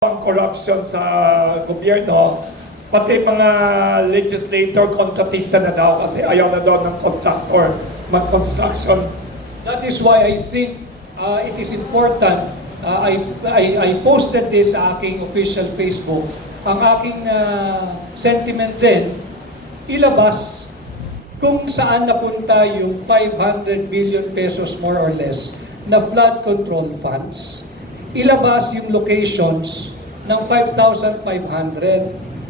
Ang corruption sa gobyerno, pati mga legislator, kontratista na daw kasi ayaw na daw ng contractor mag-construction. That is why I think it is important. I posted this sa aking official Facebook. Ang aking sentiment din, ilabas kung saan napunta yung 500 billion pesos more or less na flood control funds. Ilabas yung locations ng 5,500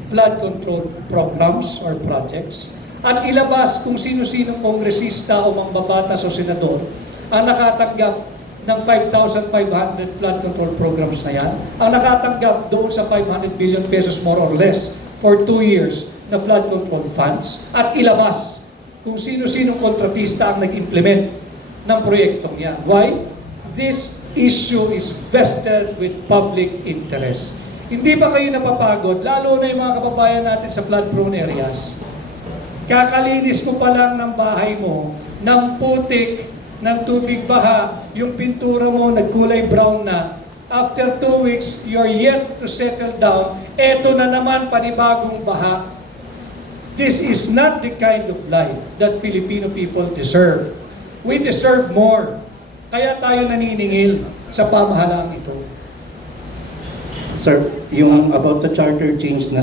flood control programs or projects at ilabas kung sino-sinong kongresista o mambabatas o senador ang nakatanggap ng 5,500 flood control programs na yan, ang nakatanggap doon sa 500 billion pesos more or less for 2 years na flood control funds at ilabas kung sino-sinong kontratista ang nag-implement ng proyektong yan. Why? This issue is vested with public interest. Hindi ba kayo napapagod, lalo na yung mga kababayan natin sa flood-prone areas? Kakalinis mo pa lang ng bahay mo, ng putik, ng tubig baha, yung pintura mo nagkulay brown na. After 2 weeks, you're yet to settle down. Eto na naman panibagong baha. This is not the kind of life that Filipino people deserve. We deserve more. Kaya tayo naniningil sa pamahalaan ito. Sir, yung about sa charter change na